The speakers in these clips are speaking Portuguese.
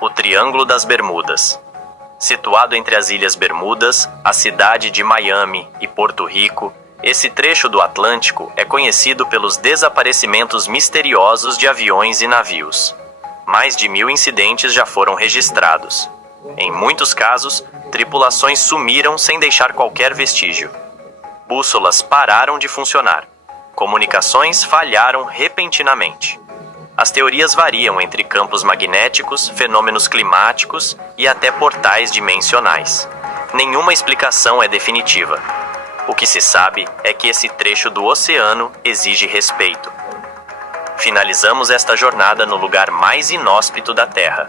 O Triângulo das Bermudas. Situado entre as Ilhas Bermudas, a cidade de Miami e Porto Rico, esse trecho do Atlântico é conhecido pelos desaparecimentos misteriosos de aviões e navios. Mais de 1000 incidentes já foram registrados. Em muitos casos, tripulações sumiram sem deixar qualquer vestígio. Bússolas pararam de funcionar. Comunicações falharam repentinamente. As teorias variam entre campos magnéticos, fenômenos climáticos e até portais dimensionais. Nenhuma explicação é definitiva. O que se sabe é que esse trecho do oceano exige respeito. Finalizamos esta jornada no lugar mais inóspito da Terra,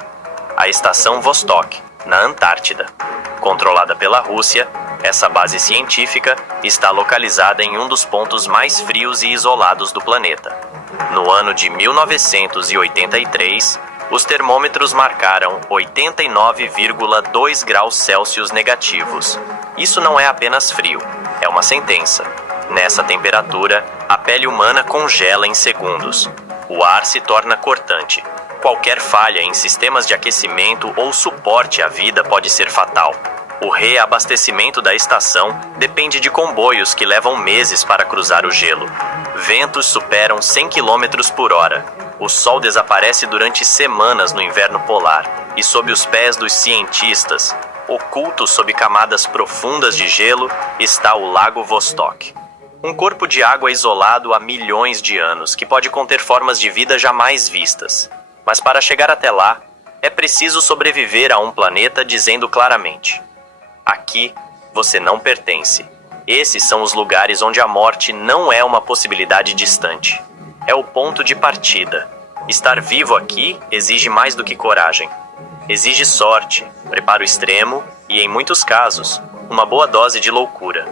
a Estação Vostok, na Antártida. Controlada pela Rússia, essa base científica está localizada em um dos pontos mais frios e isolados do planeta. No ano de 1983, os termômetros marcaram 89,2 graus Celsius negativos. Isso não é apenas frio, é uma sentença. Nessa temperatura, a pele humana congela em segundos. O ar se torna cortante. Qualquer falha em sistemas de aquecimento ou suporte à vida pode ser fatal. O reabastecimento da estação depende de comboios que levam meses para cruzar o gelo. Ventos superam 100 km por hora. O sol desaparece durante semanas no inverno polar e sob os pés dos cientistas, oculto sob camadas profundas de gelo, está o Lago Vostok. Um corpo de água isolado há milhões de anos que pode conter formas de vida jamais vistas. Mas para chegar até lá, é preciso sobreviver a um planeta dizendo claramente: aqui você não pertence. Esses são os lugares onde a morte não é uma possibilidade distante. É o ponto de partida. Estar vivo aqui exige mais do que coragem. Exige sorte, preparo extremo e, em muitos casos, uma boa dose de loucura.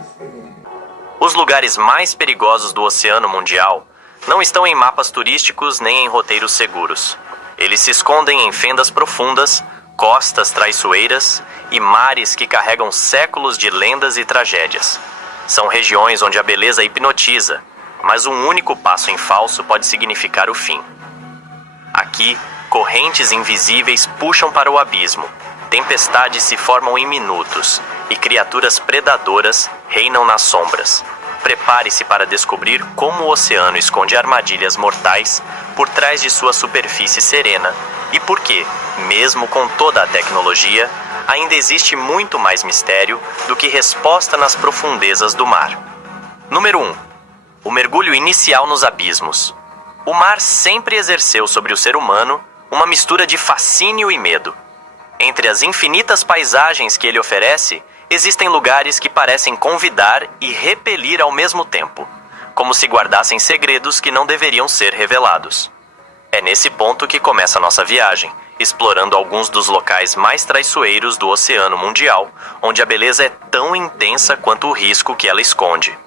Os lugares mais perigosos do Oceano Mundial não estão em mapas turísticos nem em roteiros seguros. Eles se escondem em fendas profundas, costas traiçoeiras e mares que carregam séculos de lendas e tragédias. São regiões onde a beleza hipnotiza, mas um único passo em falso pode significar o fim. Aqui, correntes invisíveis puxam para o abismo, tempestades se formam em minutos e criaturas predadoras reinam nas sombras. Prepare-se para descobrir como o oceano esconde armadilhas mortais por trás de sua superfície serena e por que, mesmo com toda a tecnologia, ainda existe muito mais mistério do que resposta nas profundezas do mar. Número 1. O mergulho inicial nos abismos. O mar sempre exerceu sobre o ser humano uma mistura de fascínio e medo. Entre as infinitas paisagens que ele oferece, existem lugares que parecem convidar e repelir ao mesmo tempo, como se guardassem segredos que não deveriam ser revelados. É nesse ponto que começa a nossa viagem, explorando alguns dos locais mais traiçoeiros do Oceano Mundial, onde a beleza é tão intensa quanto o risco que ela esconde.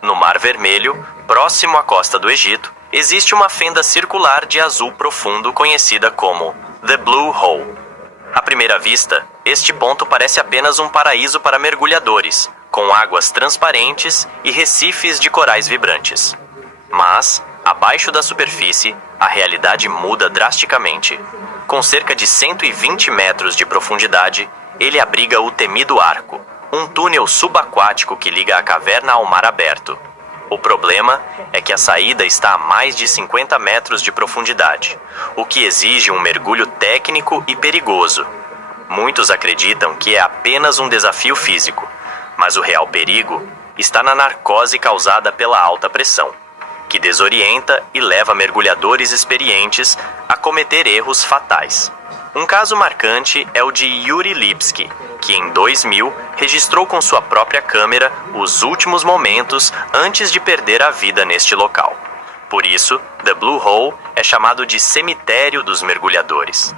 No Mar Vermelho, próximo à costa do Egito, existe uma fenda circular de azul profundo conhecida como The Blue Hole. À primeira vista, este ponto parece apenas um paraíso para mergulhadores, com águas transparentes e recifes de corais vibrantes. Mas, abaixo da superfície, a realidade muda drasticamente. Com cerca de 120 metros de profundidade, ele abriga o temido Arco, um túnel subaquático que liga a caverna ao mar aberto. O problema é que a saída está a mais de 50 metros de profundidade, o que exige um mergulho técnico e perigoso. Muitos acreditam que é apenas um desafio físico, mas o real perigo está na narcose causada pela alta pressão, que desorienta e leva mergulhadores experientes a cometer erros fatais. Um caso marcante é o de Yuri Lipski, que em 2000 registrou com sua própria câmera os últimos momentos antes de perder a vida neste local. Por isso, The Blue Hole é chamado de cemitério dos mergulhadores.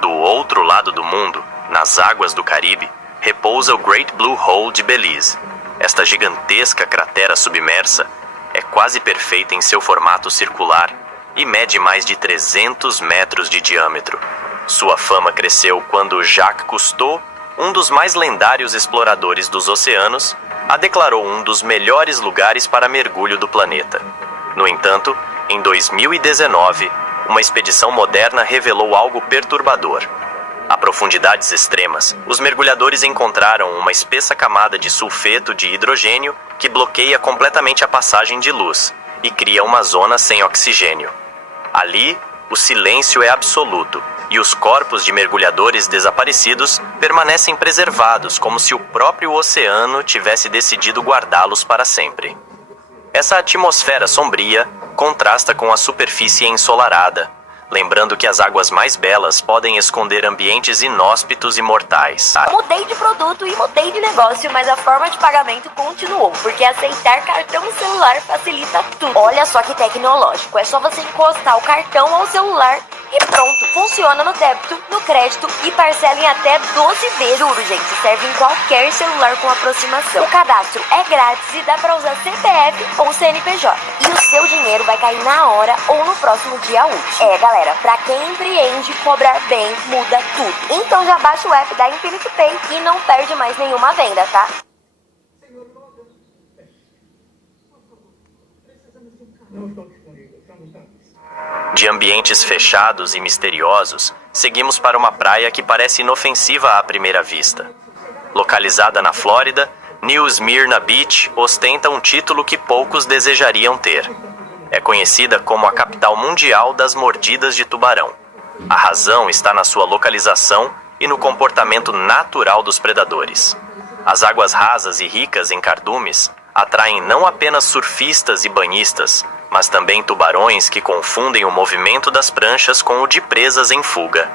Do outro lado do mundo, nas águas do Caribe, repousa o Great Blue Hole de Belize. Esta gigantesca cratera submersa é quase perfeita em seu formato circular e mede mais de 300 metros de diâmetro. Sua fama cresceu quando Jacques Cousteau, um dos mais lendários exploradores dos oceanos, a declarou um dos melhores lugares para mergulho do planeta. No entanto, em 2019, uma expedição moderna revelou algo perturbador. A profundidades extremas, os mergulhadores encontraram uma espessa camada de sulfeto de hidrogênio que bloqueia completamente a passagem de luz e cria uma zona sem oxigênio. Ali, o silêncio é absoluto e os corpos de mergulhadores desaparecidos permanecem preservados como se o próprio oceano tivesse decidido guardá-los para sempre. Essa atmosfera sombria contrasta com a superfície ensolarada, lembrando que as águas mais belas podem esconder ambientes inóspitos e mortais. Mudei de produto e mudei de negócio, mas a forma de pagamento continuou, porque aceitar cartão celular facilita tudo. Olha só que tecnológico, é só você encostar o cartão ao celular e pronto. Funciona no débito, no crédito e parcela em até 12 vezes. Juro, gente, serve em qualquer celular com aproximação. O cadastro é grátis e dá pra usar CPF ou CNPJ. E o seu dinheiro vai cair na hora ou no próximo dia útil. Galera, pra quem empreende, cobrar bem muda tudo. Então já baixa o app da Infinity Pay e não perde mais nenhuma venda, tá? De ambientes fechados e misteriosos, seguimos para uma praia que parece inofensiva à primeira vista. Localizada na Flórida, New Smyrna Beach ostenta um título que poucos desejariam ter. É conhecida como a capital mundial das mordidas de tubarão. A razão está na sua localização e no comportamento natural dos predadores. As águas rasas e ricas em cardumes atraem não apenas surfistas e banhistas, mas também tubarões que confundem o movimento das pranchas com o de presas em fuga.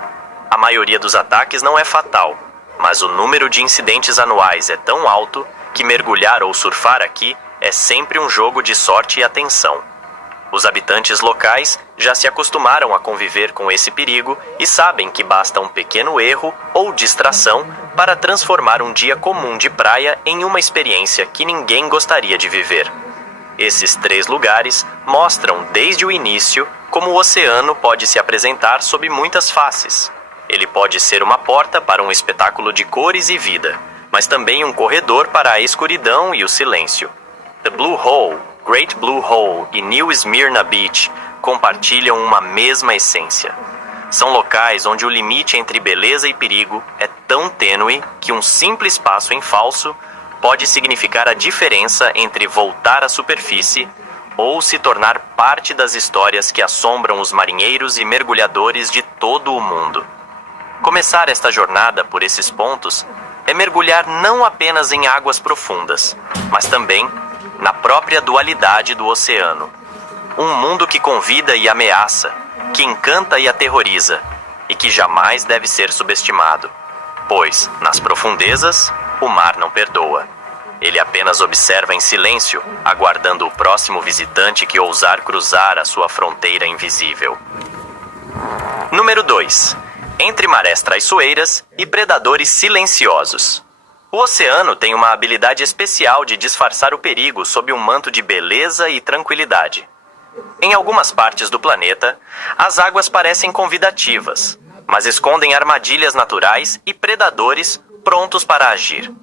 A maioria dos ataques não é fatal, mas o número de incidentes anuais é tão alto que mergulhar ou surfar aqui é sempre um jogo de sorte e atenção. Os habitantes locais já se acostumaram a conviver com esse perigo e sabem que basta um pequeno erro ou distração para transformar um dia comum de praia em uma experiência que ninguém gostaria de viver. Esses 3 lugares mostram desde o início como o oceano pode se apresentar sob muitas faces. Ele pode ser uma porta para um espetáculo de cores e vida, mas também um corredor para a escuridão e o silêncio. The Blue Hole, Great Blue Hole e New Smyrna Beach compartilham uma mesma essência. São locais onde o limite entre beleza e perigo é tão tênue que um simples passo em falso pode significar a diferença entre voltar à superfície ou se tornar parte das histórias que assombram os marinheiros e mergulhadores de todo o mundo. Começar esta jornada por esses pontos é mergulhar não apenas em águas profundas, mas também na própria dualidade do oceano. Um mundo que convida e ameaça, que encanta e aterroriza, e que jamais deve ser subestimado. Pois, nas profundezas, o mar não perdoa. Ele apenas observa em silêncio, aguardando o próximo visitante que ousar cruzar a sua fronteira invisível. Número 2. Entre marés traiçoeiras e predadores silenciosos. O oceano tem uma habilidade especial de disfarçar o perigo sob um manto de beleza e tranquilidade. Em algumas partes do planeta, as águas parecem convidativas, mas escondem armadilhas naturais e predadores prontos para agir.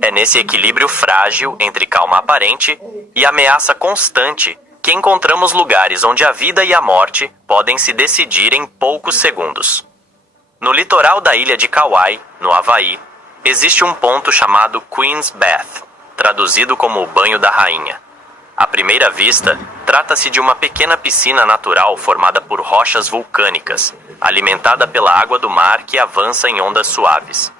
É nesse equilíbrio frágil entre calma aparente e ameaça constante que encontramos lugares onde a vida e a morte podem se decidir em poucos segundos. No litoral da ilha de Kauai, no Havaí, existe um ponto chamado Queen's Bath, traduzido como o banho da rainha. À primeira vista, trata-se de uma pequena piscina natural formada por rochas vulcânicas, alimentada pela água do mar que avança em ondas suaves.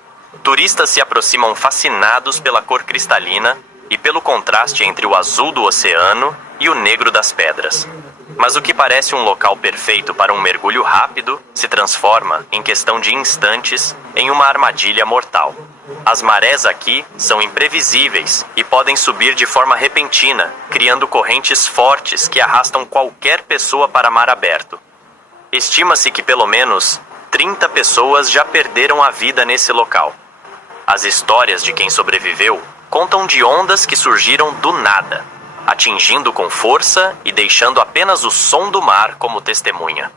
Turistas se aproximam fascinados pela cor cristalina e pelo contraste entre o azul do oceano e o negro das pedras. Mas o que parece um local perfeito para um mergulho rápido se transforma, em questão de instantes, em uma armadilha mortal. As marés aqui são imprevisíveis e podem subir de forma repentina, criando correntes fortes que arrastam qualquer pessoa para mar aberto. Estima-se que pelo menos 30 pessoas já perderam a vida nesse local. As histórias de quem sobreviveu contam de ondas que surgiram do nada, atingindo com força e deixando apenas o som do mar como testemunha.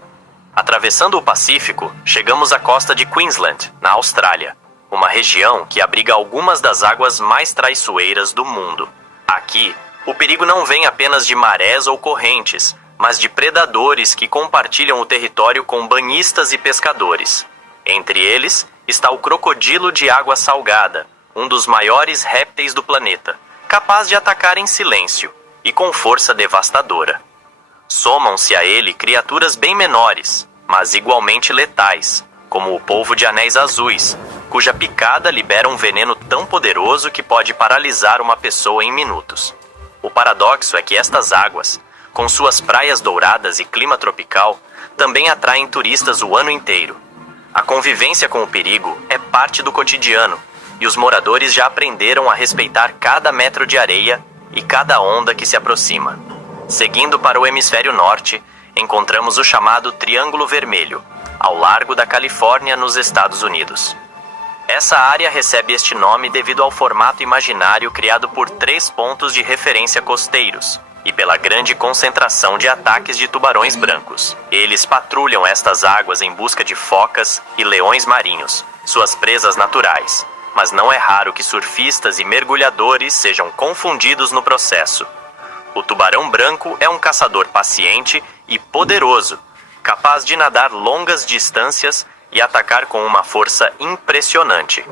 Atravessando o Pacífico, chegamos à costa de Queensland, na Austrália, uma região que abriga algumas das águas mais traiçoeiras do mundo. Aqui, o perigo não vem apenas de marés ou correntes, mas de predadores que compartilham o território com banhistas e pescadores. Entre eles está o crocodilo de água salgada, um dos maiores répteis do planeta, capaz de atacar em silêncio e com força devastadora. Somam-se a ele criaturas bem menores, mas igualmente letais, como o polvo de anéis azuis, cuja picada libera um veneno tão poderoso que pode paralisar uma pessoa em minutos. O paradoxo é que estas águas, com suas praias douradas e clima tropical, também atraem turistas o ano inteiro. A convivência com o perigo é parte do cotidiano, e os moradores já aprenderam a respeitar cada metro de areia e cada onda que se aproxima. Seguindo para o hemisfério norte, encontramos o chamado Triângulo Vermelho, ao largo da Califórnia, nos Estados Unidos. Essa área recebe este nome devido ao formato imaginário criado por 3 pontos de referência costeiros e pela grande concentração de ataques de tubarões brancos. Eles patrulham estas águas em busca de focas e leões marinhos, suas presas naturais, mas não é raro que surfistas e mergulhadores sejam confundidos no processo. O tubarão branco é um caçador paciente e poderoso, capaz de nadar longas distâncias e atacar com uma força impressionante.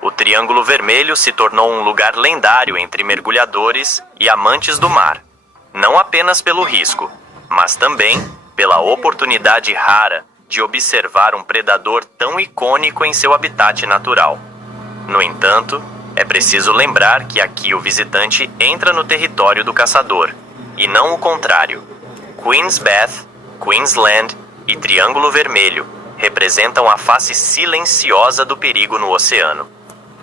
O Triângulo Vermelho se tornou um lugar lendário entre mergulhadores e amantes do mar, não apenas pelo risco, mas também pela oportunidade rara de observar um predador tão icônico em seu habitat natural. No entanto, é preciso lembrar que aqui o visitante entra no território do caçador, e não o contrário. Queen's Bath, Queensland e Triângulo Vermelho representam a face silenciosa do perigo no oceano.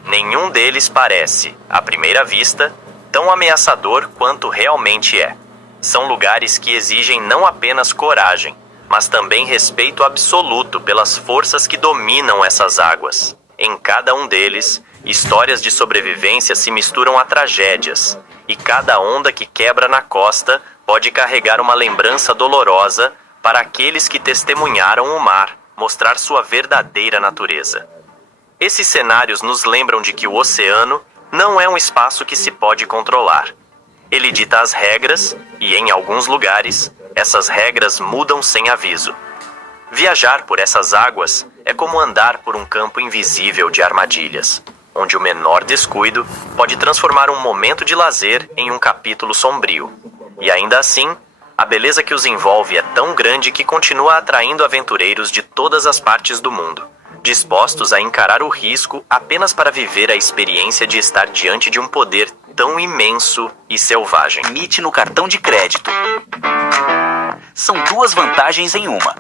Nenhum deles parece, à primeira vista, tão ameaçador quanto realmente é. São lugares que exigem não apenas coragem, mas também respeito absoluto pelas forças que dominam essas águas. Em cada um deles, histórias de sobrevivência se misturam a tragédias, e cada onda que quebra na costa pode carregar uma lembrança dolorosa para aqueles que testemunharam o mar mostrar sua verdadeira natureza. Esses cenários nos lembram de que o oceano não é um espaço que se pode controlar. Ele dita as regras e, em alguns lugares, essas regras mudam sem aviso. Viajar por essas águas é como andar por um campo invisível de armadilhas, onde o menor descuido pode transformar um momento de lazer em um capítulo sombrio. E ainda assim, a beleza que os envolve é tão grande que continua atraindo aventureiros de todas as partes do mundo, dispostos a encarar o risco apenas para viver a experiência de estar diante de um poder tão imenso e selvagem. Limite no cartão de crédito. São 2 vantagens em uma.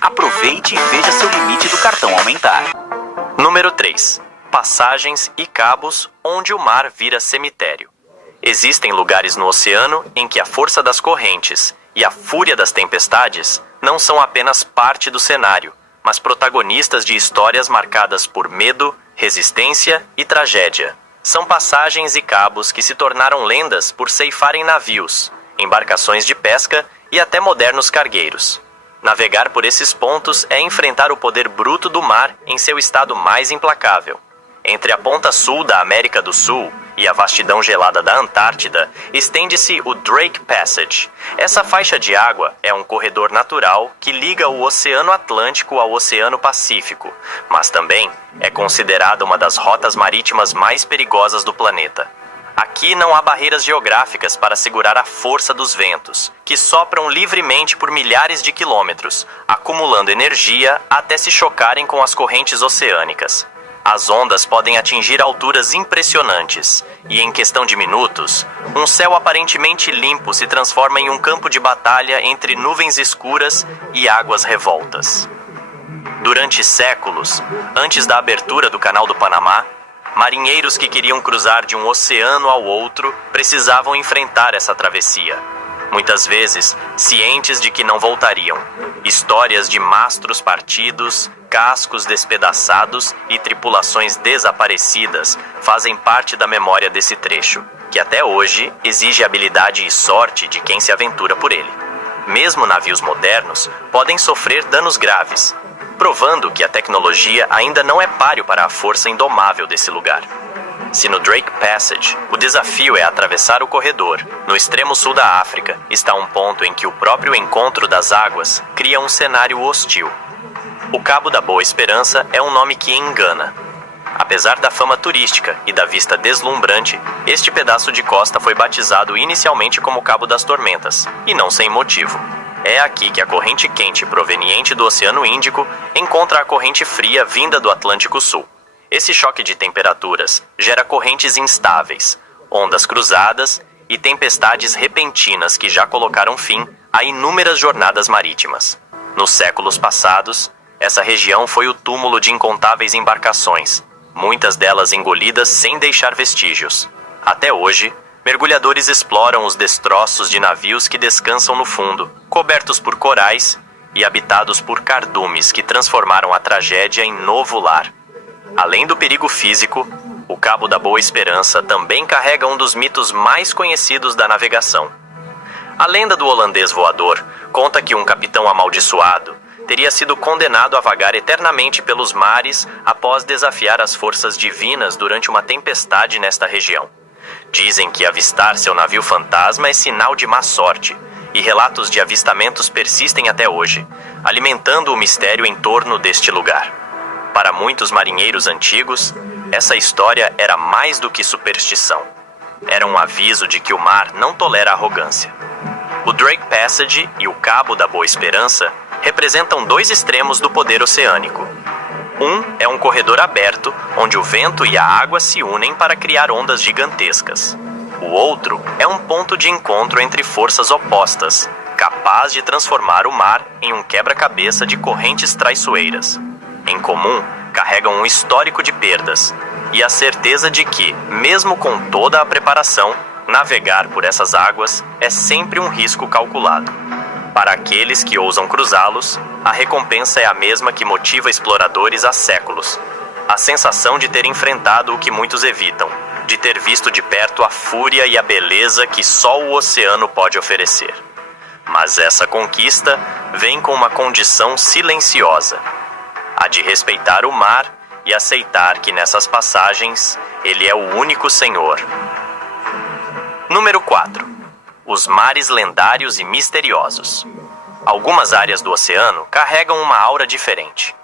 Aproveite e veja seu limite do cartão aumentar. Número 3. Passagens e cabos onde o mar vira cemitério. Existem lugares no oceano em que a força das correntes e a fúria das tempestades não são apenas parte do cenário, mas protagonistas de histórias marcadas por medo, resistência e tragédia. São passagens e cabos que se tornaram lendas por ceifarem navios, embarcações de pesca e até modernos cargueiros. Navegar por esses pontos é enfrentar o poder bruto do mar em seu estado mais implacável. Entre a ponta sul da América do Sul e a vastidão gelada da Antártida, estende-se o Drake Passage. Essa faixa de água é um corredor natural que liga o Oceano Atlântico ao Oceano Pacífico, mas também é considerada uma das rotas marítimas mais perigosas do planeta. Aqui não há barreiras geográficas para segurar a força dos ventos, que sopram livremente por milhares de quilômetros, acumulando energia até se chocarem com as correntes oceânicas. As ondas podem atingir alturas impressionantes, e em questão de minutos, um céu aparentemente limpo se transforma em um campo de batalha entre nuvens escuras e águas revoltas. Durante séculos, antes da abertura do Canal do Panamá, marinheiros que queriam cruzar de um oceano ao outro precisavam enfrentar essa travessia, muitas vezes cientes de que não voltariam. Histórias de mastros partidos, cascos despedaçados e tripulações desaparecidas fazem parte da memória desse trecho, que até hoje exige habilidade e sorte de quem se aventura por ele. Mesmo navios modernos podem sofrer danos graves, provando que a tecnologia ainda não é páreo para a força indomável desse lugar. Se no Drake Passage o desafio é atravessar o corredor, no extremo sul da África está um ponto em que o próprio encontro das águas cria um cenário hostil. O Cabo da Boa Esperança é um nome que engana. Apesar da fama turística e da vista deslumbrante, este pedaço de costa foi batizado inicialmente como Cabo das Tormentas, e não sem motivo. É aqui que a corrente quente proveniente do Oceano Índico encontra a corrente fria vinda do Atlântico Sul. Esse choque de temperaturas gera correntes instáveis, ondas cruzadas e tempestades repentinas que já colocaram fim a inúmeras jornadas marítimas. Nos séculos passados, essa região foi o túmulo de incontáveis embarcações, muitas delas engolidas sem deixar vestígios. Até hoje, mergulhadores exploram os destroços de navios que descansam no fundo, cobertos por corais e habitados por cardumes que transformaram a tragédia em novo lar. Além do perigo físico, o Cabo da Boa Esperança também carrega um dos mitos mais conhecidos da navegação. A lenda do holandês voador conta que um capitão amaldiçoado teria sido condenado a vagar eternamente pelos mares após desafiar as forças divinas durante uma tempestade nesta região. Dizem que avistar seu navio fantasma é sinal de má sorte, e relatos de avistamentos persistem até hoje, alimentando o mistério em torno deste lugar. Para muitos marinheiros antigos, essa história era mais do que superstição. Era um aviso de que o mar não tolera arrogância. O Drake Passage e o Cabo da Boa Esperança representam dois extremos do poder oceânico. Um é um corredor aberto, onde o vento e a água se unem para criar ondas gigantescas. O outro é um ponto de encontro entre forças opostas, capaz de transformar o mar em um quebra-cabeça de correntes traiçoeiras. Em comum, carregam um histórico de perdas e a certeza de que, mesmo com toda a preparação, navegar por essas águas é sempre um risco calculado. Para aqueles que ousam cruzá-los, a recompensa é a mesma que motiva exploradores há séculos. A sensação de ter enfrentado o que muitos evitam, de ter visto de perto a fúria e a beleza que só o oceano pode oferecer. Mas essa conquista vem com uma condição silenciosa: a de respeitar o mar e aceitar que nessas passagens ele é o único senhor. Número 4. Os mares lendários e misteriosos. Algumas áreas do oceano carregam uma aura diferente.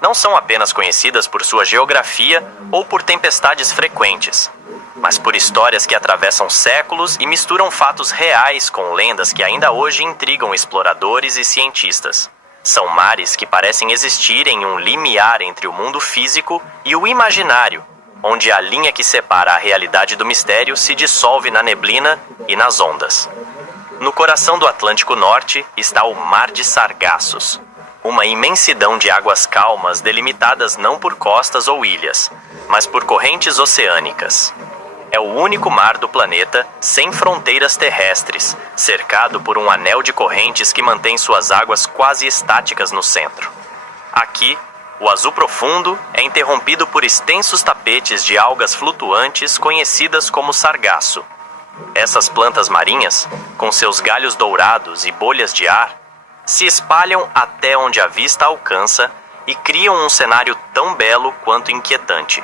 Não são apenas conhecidas por sua geografia ou por tempestades frequentes, mas por histórias que atravessam séculos e misturam fatos reais com lendas que ainda hoje intrigam exploradores e cientistas. São mares que parecem existir em um limiar entre o mundo físico e o imaginário, onde a linha que separa a realidade do mistério se dissolve na neblina e nas ondas. No coração do Atlântico Norte está o Mar de Sargassos, uma imensidão de águas calmas delimitadas não por costas ou ilhas, mas por correntes oceânicas. É o único mar do planeta sem fronteiras terrestres, cercado por um anel de correntes que mantém suas águas quase estáticas no centro. Aqui, o azul profundo é interrompido por extensos tapetes de algas flutuantes conhecidas como sargaço. Essas plantas marinhas, com seus galhos dourados e bolhas de ar, se espalham até onde a vista alcança e criam um cenário tão belo quanto inquietante.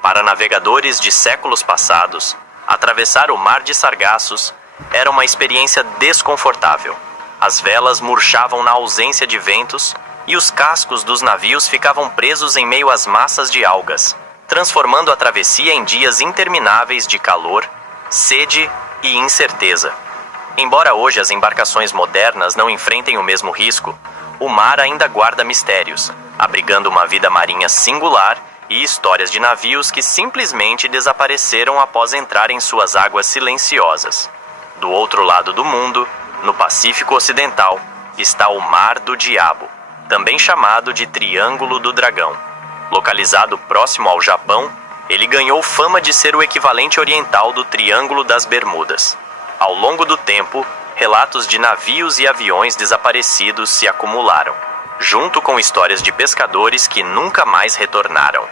Para navegadores de séculos passados, atravessar o Mar de Sargassos era uma experiência desconfortável. As velas murchavam na ausência de ventos e os cascos dos navios ficavam presos em meio às massas de algas, transformando a travessia em dias intermináveis de calor, sede e incerteza. Embora hoje as embarcações modernas não enfrentem o mesmo risco, o mar ainda guarda mistérios, abrigando uma vida marinha singular e histórias de navios que simplesmente desapareceram após entrar em suas águas silenciosas. Do outro lado do mundo, no Pacífico Ocidental, está o Mar do Diabo, também chamado de Triângulo do Dragão. Localizado próximo ao Japão, ele ganhou fama de ser o equivalente oriental do Triângulo das Bermudas. Ao longo do tempo, relatos de navios e aviões desaparecidos se acumularam, junto com histórias de pescadores que nunca mais retornaram.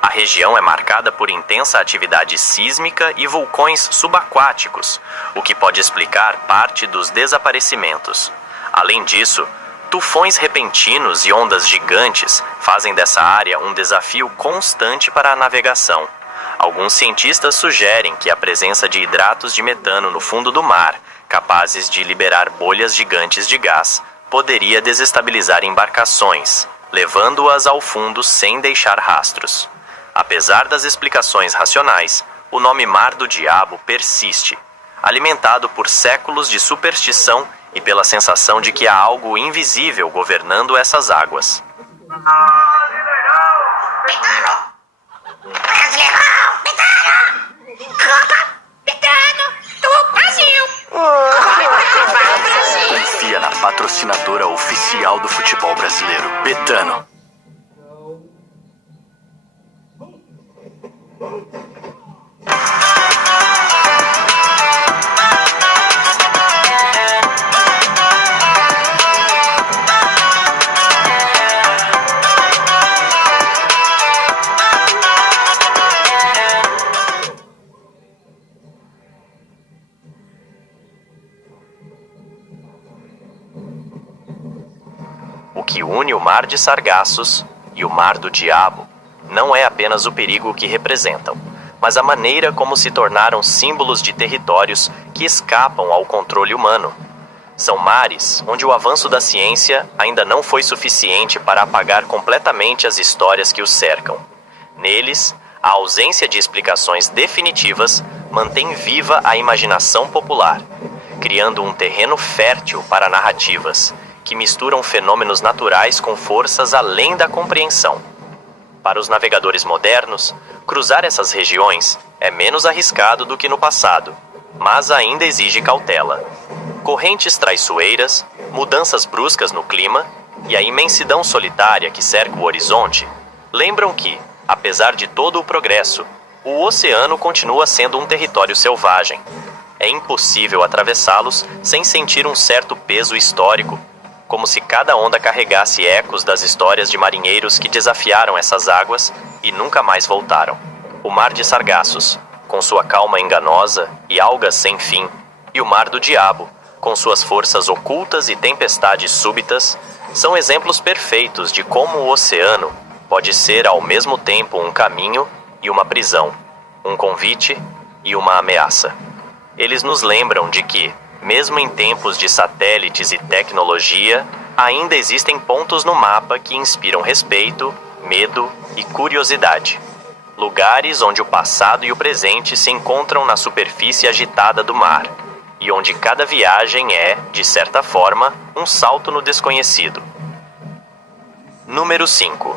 A região é marcada por intensa atividade sísmica e vulcões subaquáticos, o que pode explicar parte dos desaparecimentos. Além disso, tufões repentinos e ondas gigantes fazem dessa área um desafio constante para a navegação. Alguns cientistas sugerem que a presença de hidratos de metano no fundo do mar, capazes de liberar bolhas gigantes de gás, poderia desestabilizar embarcações, levando-as ao fundo sem deixar rastros. Apesar das explicações racionais, o nome Mar do Diabo persiste, alimentado por séculos de superstição e pela sensação de que há algo invisível governando essas águas. Confia na patrocinadora oficial do futebol brasileiro, Betano. O que une o Mar de Sargassos e o Mar do Diabo não é apenas o perigo que representam, mas a maneira como se tornaram símbolos de territórios que escapam ao controle humano. São mares onde o avanço da ciência ainda não foi suficiente para apagar completamente as histórias que os cercam. Neles, a ausência de explicações definitivas mantém viva a imaginação popular, criando um terreno fértil para narrativas que misturam fenômenos naturais com forças além da compreensão. Para os navegadores modernos, cruzar essas regiões é menos arriscado do que no passado, mas ainda exige cautela. Correntes traiçoeiras, mudanças bruscas no clima e a imensidão solitária que cerca o horizonte lembram que, apesar de todo o progresso, o oceano continua sendo um território selvagem. É impossível atravessá-los sem sentir um certo peso histórico, como se cada onda carregasse ecos das histórias de marinheiros que desafiaram essas águas e nunca mais voltaram. O Mar de Sargassos, com sua calma enganosa e algas sem fim, e o Mar do Diabo, com suas forças ocultas e tempestades súbitas, são exemplos perfeitos de como o oceano pode ser ao mesmo tempo um caminho e uma prisão, um convite e uma ameaça. Eles nos lembram de que, mesmo em tempos de satélites e tecnologia, ainda existem pontos no mapa que inspiram respeito, medo e curiosidade. Lugares onde o passado e o presente se encontram na superfície agitada do mar, e onde cada viagem é, de certa forma, um salto no desconhecido. Número 5.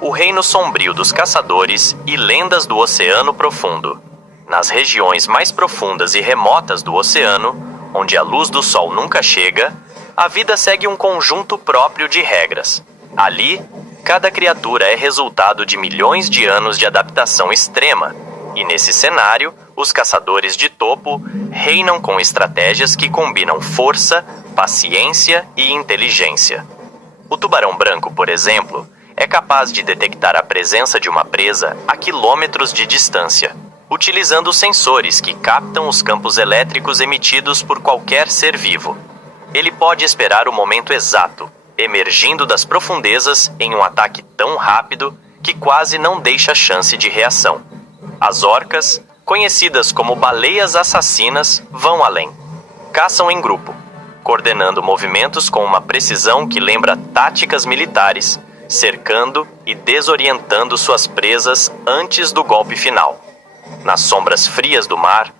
O Reino Sombrio dos Caçadores e Lendas do Oceano Profundo. Nas regiões mais profundas e remotas do oceano, onde a luz do sol nunca chega, a vida segue um conjunto próprio de regras. Ali, cada criatura é resultado de milhões de anos de adaptação extrema, e nesse cenário, os caçadores de topo reinam com estratégias que combinam força, paciência e inteligência. O tubarão branco, por exemplo, é capaz de detectar a presença de uma presa a quilômetros de distância, utilizando sensores que captam os campos elétricos emitidos por qualquer ser vivo. Ele pode esperar o momento exato, emergindo das profundezas em um ataque tão rápido que quase não deixa chance de reação. As orcas, conhecidas como baleias assassinas, vão além. Caçam em grupo, coordenando movimentos com uma precisão que lembra táticas militares, cercando e desorientando suas presas antes do golpe final. Nas sombras frias do mar,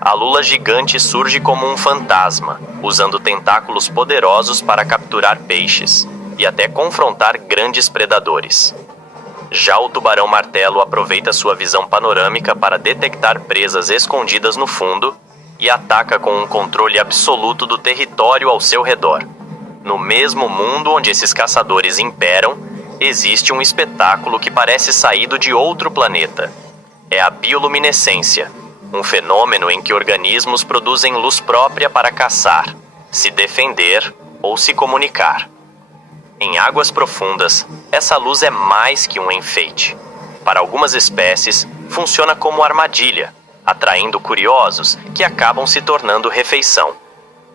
a lula gigante surge como um fantasma, usando tentáculos poderosos para capturar peixes e até confrontar grandes predadores. Já o tubarão-martelo aproveita sua visão panorâmica para detectar presas escondidas no fundo e ataca com um controle absoluto do território ao seu redor. No mesmo mundo onde esses caçadores imperam, existe um espetáculo que parece saído de outro planeta. É a bioluminescência, um fenômeno em que organismos produzem luz própria para caçar, se defender ou se comunicar. Em águas profundas, essa luz é mais que um enfeite. Para algumas espécies, funciona como armadilha, atraindo curiosos que acabam se tornando refeição.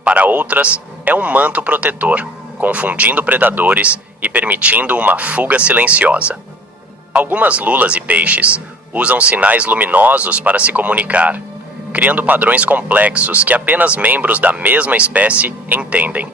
Para outras, é um manto protetor, confundindo predadores e permitindo uma fuga silenciosa. Algumas lulas e peixes usam sinais luminosos para se comunicar, criando padrões complexos que apenas membros da mesma espécie entendem.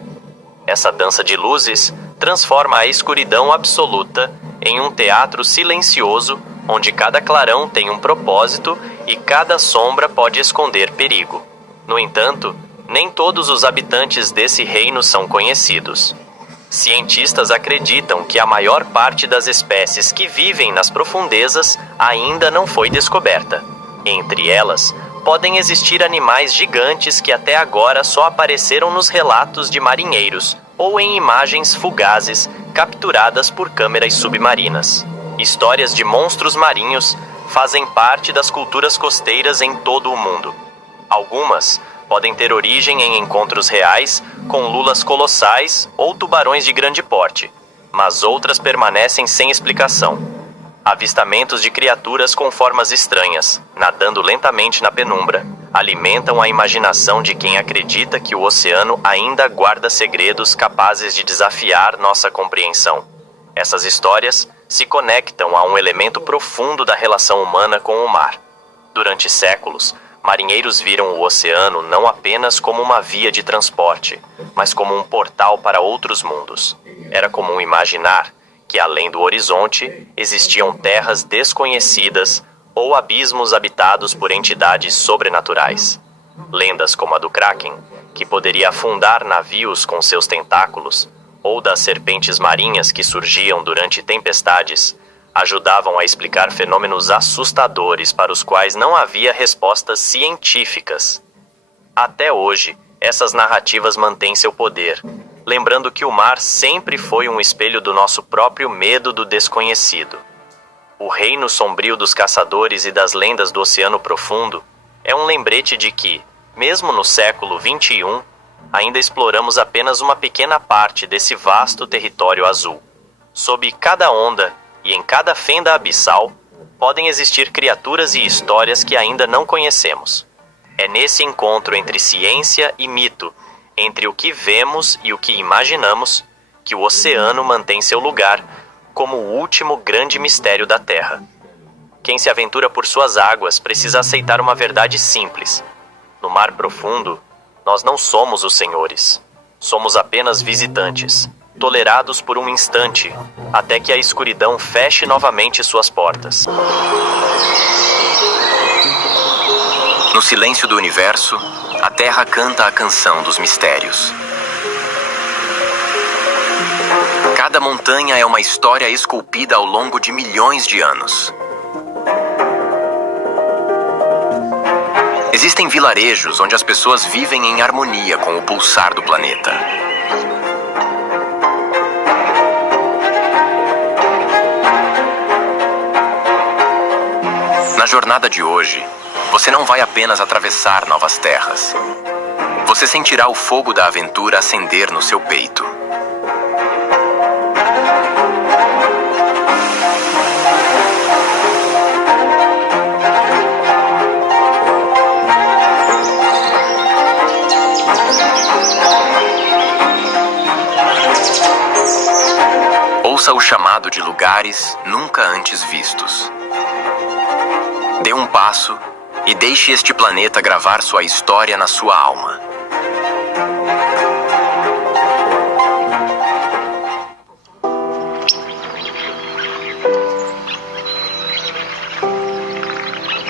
Essa dança de luzes transforma a escuridão absoluta em um teatro silencioso onde cada clarão tem um propósito e cada sombra pode esconder perigo. No entanto, nem todos os habitantes desse reino são conhecidos. Cientistas acreditam que a maior parte das espécies que vivem nas profundezas ainda não foi descoberta. Entre elas, podem existir animais gigantes que até agora só apareceram nos relatos de marinheiros ou em imagens fugazes capturadas por câmeras submarinas. Histórias de monstros marinhos fazem parte das culturas costeiras em todo o mundo. Algumas podem ter origem em encontros reais com lulas colossais ou tubarões de grande porte, mas outras permanecem sem explicação. Avistamentos de criaturas com formas estranhas, nadando lentamente na penumbra, alimentam a imaginação de quem acredita que o oceano ainda guarda segredos capazes de desafiar nossa compreensão. Essas histórias se conectam a um elemento profundo da relação humana com o mar. Durante séculos, marinheiros viram o oceano não apenas como uma via de transporte, mas como um portal para outros mundos. Era comum imaginar que, além do horizonte, existiam terras desconhecidas ou abismos habitados por entidades sobrenaturais. Lendas como a do Kraken, que poderia afundar navios com seus tentáculos, ou das serpentes marinhas que surgiam durante tempestades, ajudavam a explicar fenômenos assustadores para os quais não havia respostas científicas. Até hoje, essas narrativas mantêm seu poder, lembrando que o mar sempre foi um espelho do nosso próprio medo do desconhecido. O reino sombrio dos caçadores e das lendas do oceano profundo é um lembrete de que, mesmo no século XXI, ainda exploramos apenas uma pequena parte desse vasto território azul. Sob cada onda e em cada fenda abissal, podem existir criaturas e histórias que ainda não conhecemos. É nesse encontro entre ciência e mito, entre o que vemos e o que imaginamos, que o oceano mantém seu lugar como o último grande mistério da Terra. Quem se aventura por suas águas precisa aceitar uma verdade simples. No mar profundo, nós não somos os senhores. Somos apenas visitantes, tolerados por um instante, até que a escuridão feche novamente suas portas. No silêncio do universo, a Terra canta a canção dos mistérios. Cada montanha é uma história esculpida ao longo de milhões de anos. Existem vilarejos onde as pessoas vivem em harmonia com o pulsar do planeta. Na jornada de hoje, você não vai apenas atravessar novas terras. Você sentirá o fogo da aventura acender no seu peito. Ouça o chamado de lugares nunca antes vistos. Dê um passo e deixe este planeta gravar sua história na sua alma.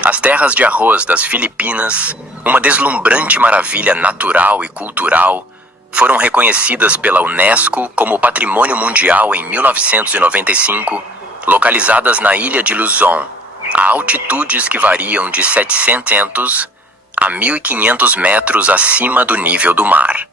As terras de arroz das Filipinas, uma deslumbrante maravilha natural e cultural, foram reconhecidas pela Unesco como Patrimônio Mundial em 1995, localizadas na ilha de Luzon, a altitudes que variam de 700 a 1.500 metros acima do nível do mar.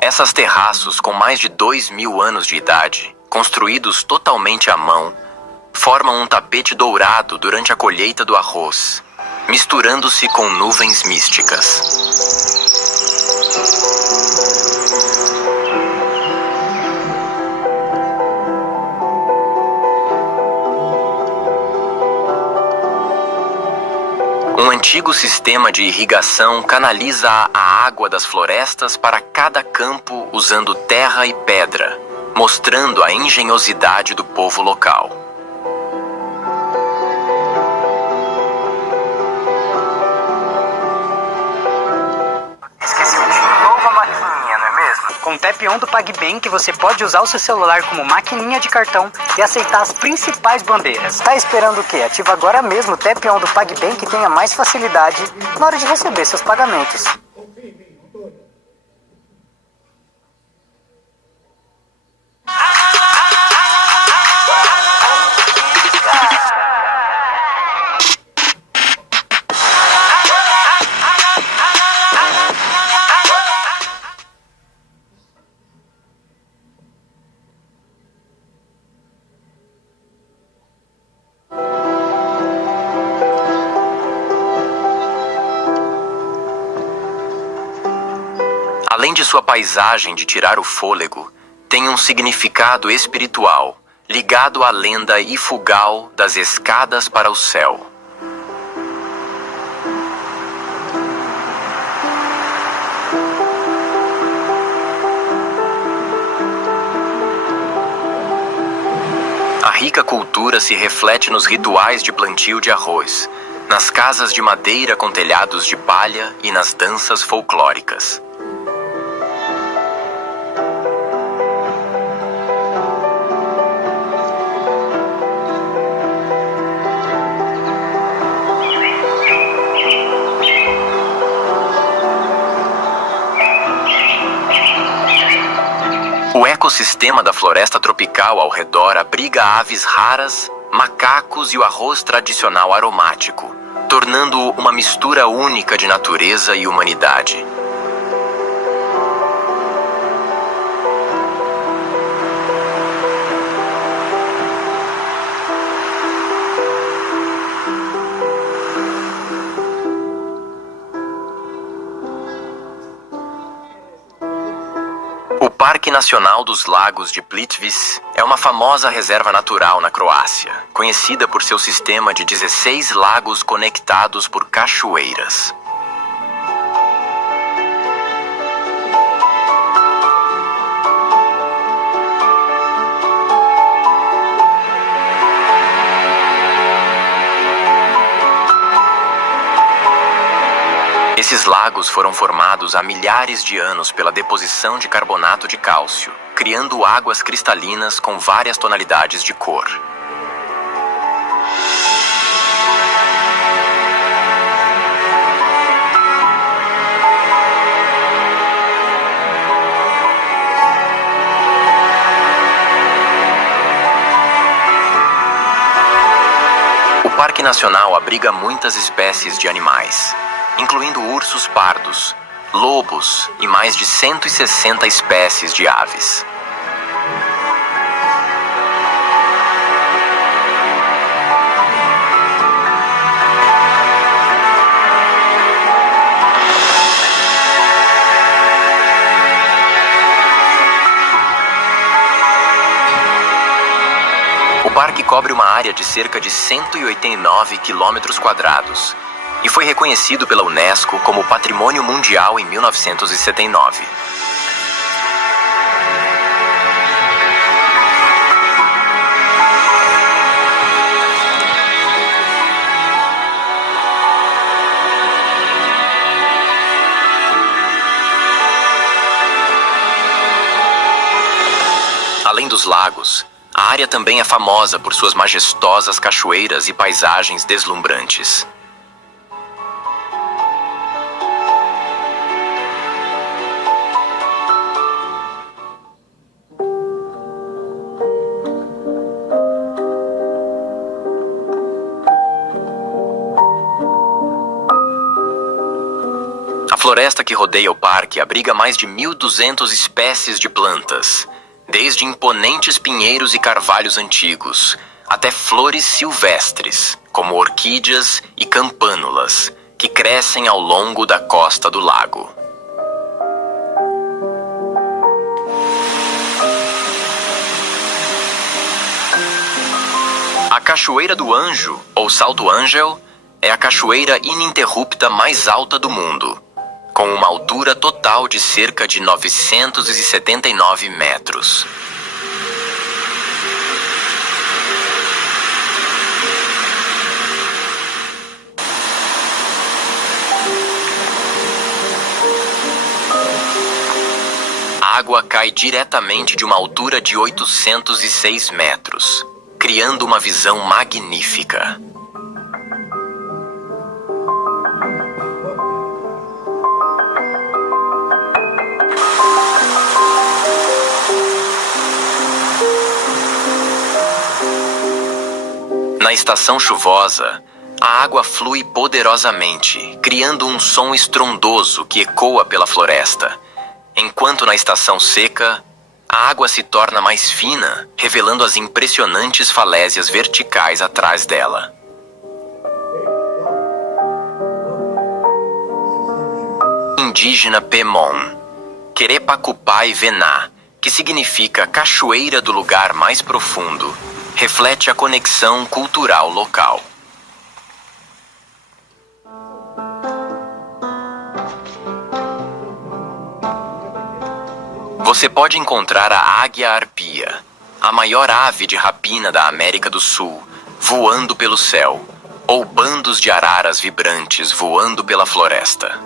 Essas terraços com mais de 2.000 anos de idade, construídos totalmente à mão, formam um tapete dourado durante a colheita do arroz, misturando-se com nuvens místicas. Um antigo sistema de irrigação canaliza a água das florestas para cada campo usando terra e pedra, mostrando a engenhosidade do povo local. Esqueci de novo a maquininha, não é mesmo? Com o Tap-on do PagBank você pode usar o seu celular como maquininha de cartão e aceitar as principais bandeiras. Tá esperando o quê? Ativa agora mesmo o Tap-on do PagBank e tenha mais facilidade na hora de receber seus pagamentos. Além de sua paisagem de tirar o fôlego, tem um significado espiritual ligado à lenda Ifugal das escadas para o céu. A rica cultura se reflete nos rituais de plantio de arroz, nas casas de madeira com telhados de palha e nas danças folclóricas. O ecossistema da floresta tropical ao redor abriga aves raras, macacos e o arroz tradicional aromático, tornando-o uma mistura única de natureza e humanidade. O Parque Nacional dos Lagos de Plitvice é uma famosa reserva natural na Croácia, conhecida por seu sistema de 16 lagos conectados por cachoeiras. Esses lagos foram formados há milhares de anos pela deposição de carbonato de cálcio, criando águas cristalinas com várias tonalidades de cor. O Parque Nacional abriga muitas espécies de animais, incluindo ursos pardos, lobos e mais de 160 espécies de aves. O parque cobre uma área de cerca de 189 quilômetros quadrados, e foi reconhecido pela Unesco como Patrimônio Mundial em 1979. Além dos lagos, a área também é famosa por suas majestosas cachoeiras e paisagens deslumbrantes. A floresta que rodeia o parque abriga mais de 1.200 espécies de plantas, desde imponentes pinheiros e carvalhos antigos, até flores silvestres, como orquídeas e campânulas, que crescem ao longo da costa do lago. A Cachoeira do Anjo, ou Salto Ángel, é a cachoeira ininterrupta mais alta do mundo, com uma altura total de cerca de 979 metros. água cai diretamente de uma altura de 806 metros, criando uma visão magnífica. Na estação chuvosa, a água flui poderosamente, criando um som estrondoso que ecoa pela floresta. Enquanto na estação seca, a água se torna mais fina, revelando as impressionantes falésias verticais atrás dela. Indígena Pemon, Querepacupai Vená, que significa cachoeira do lugar mais profundo, reflete a conexão cultural local. Você pode encontrar a águia-arpia, a maior ave de rapina da América do Sul, voando pelo céu, ou bandos de araras vibrantes voando pela floresta.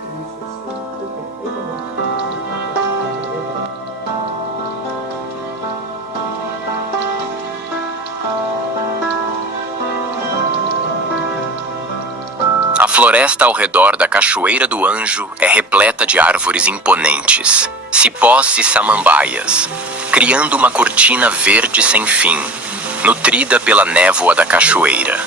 A floresta ao redor da Cachoeira do Anjo é repleta de árvores imponentes, cipós e samambaias, criando uma cortina verde sem fim, nutrida pela névoa da cachoeira.